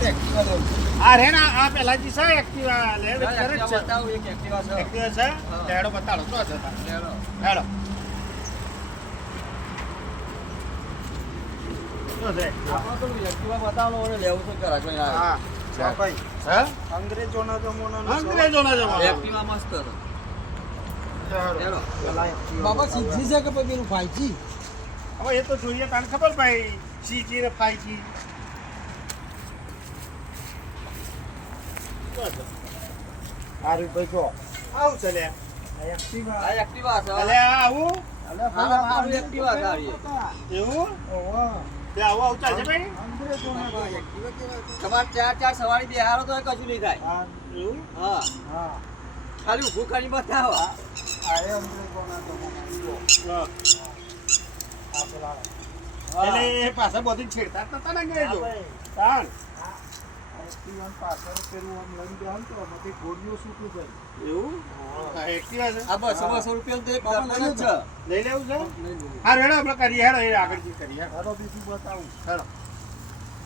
આ રે ના આ પેલાજી છે એક્ટિવા લે કરે છે બતાવો એક એક્ટિવા છે એક્ટિવા છે લેડો બતાડો તો છે લેડો હેડો તો છે આપણો તો એક્ટિવા બતાવો અને લેવું તો કરા કોઈ ના હા ભાઈ હે અંગ્રેજોના જમાનાનો અંગ્રેજોના જમાના એક્ટિવા મસ્ત હતો લેડો બાબા સીધી છે કે પેલું 5G હવે એ તો જોઈએ તને ખબર ભાઈ સીજી ને 5G આરી ભાઈ જો આવું છે લે એક્ટિવા આ એક્ટિવા છે અલે આવું હા મારું એક્ટિવા છે એવું ઓહો તે આવું આવું ચાલશે ભાઈ અંગ્રેજોના તમારે ચાર સવારી બેહારો તો કશું નહીં થાય આ એવું હા હા ખાલી ઊભું કરી બતાવો આ અંગ્રેજોના જમાનાનો હા. આ પેલા એટલે એ પાછા બધી છેડતા જ નતા ને અંગ્રેજો તાણ એક્ટિવા પાછળ પેલું આમ લઈને ગયા ને તો આમાંથી ગોળીઓ છૂટી જાય એવું હા, એક્ટિવા છે આ 200 રૂપિયા તો એક દર્શન જ છે લઈ લેવું છે હા રેડો આપણે કરીએ હેડો એ આગળ કરીએ હેડો બીજું બતાવું હેડો